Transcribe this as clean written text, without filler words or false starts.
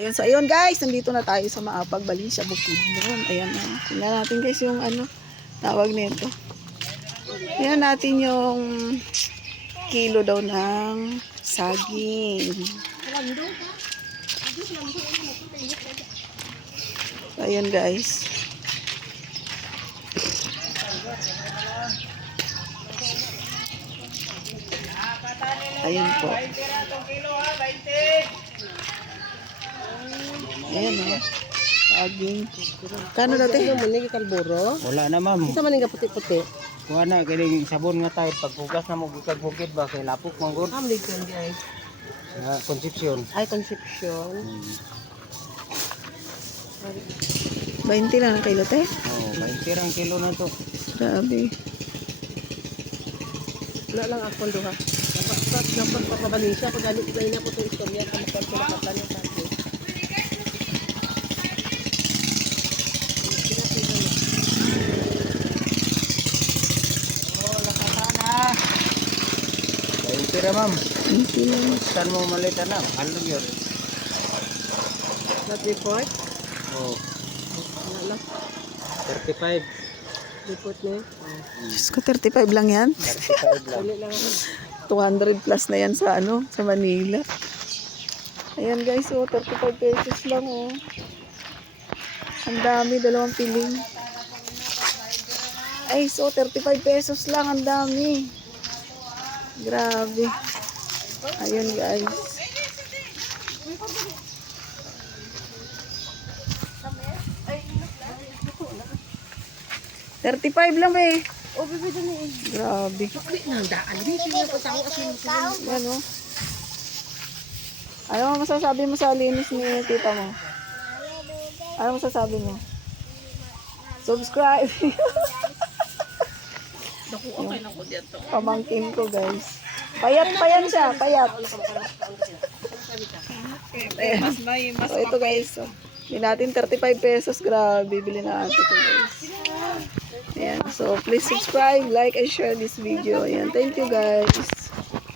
Ayun, so ayun guys, nandito na tayo sa Maapag, Valencia, Bukidnon. Ayan na. Tingnan natin guys yung ano, tawag nito. Tingnan natin yung kilo daw ng saging. Ayan guys. Ayan po. Ayan o. Saging. Kano dati? Manigi kalburo. Wala na ma'am. Isa man nga puti-puti. Kuha na kining sabon nga tayo paghugas na mo gikag bukid ba kay lapok manggod. Amlig ko hindi ay. Concepcion. Ay, Concepcion. 20 lang ang kilo te. Oh, 20 rang kilo na to. Grabe. Wala lang ako duha. Dapat papabalik siya pag ganit na po itong istorya kung magpapalatan niya sa akin. Oh, lakatana. 20 ra ma'am. 20 lang. Saan mo malita na? Mahal lang yun. Not report? Oh, Wala lang. 35. Report na yun. Diyos ko, 35 lang yan. 35 lang. Wala lang ako. 200 plus na yan sa ano, sa Manila. Ayan guys, oh, 35 pesos lang oh. Ang dami, dalawang piling. Ay, so 35 pesos lang, ang dami. Grabe. Ayun guys. $35 lang eh. Oh, bibili na eh. Grabe. Bakit nang daan? Di siya ko tao kasi Yan oh. Ano masasabi mo sa linis ni tita mo? Ano masasabi mo? Subscribe. Naku, okay na ko dito. Pamangkin ko guys. Payat pa yan siya, payat. So ito guys, so, bili natin 35 pesos. Grabe, bili na natin ito guys. Ayan, so please subscribe, like, and share this video. Ayan, thank you guys.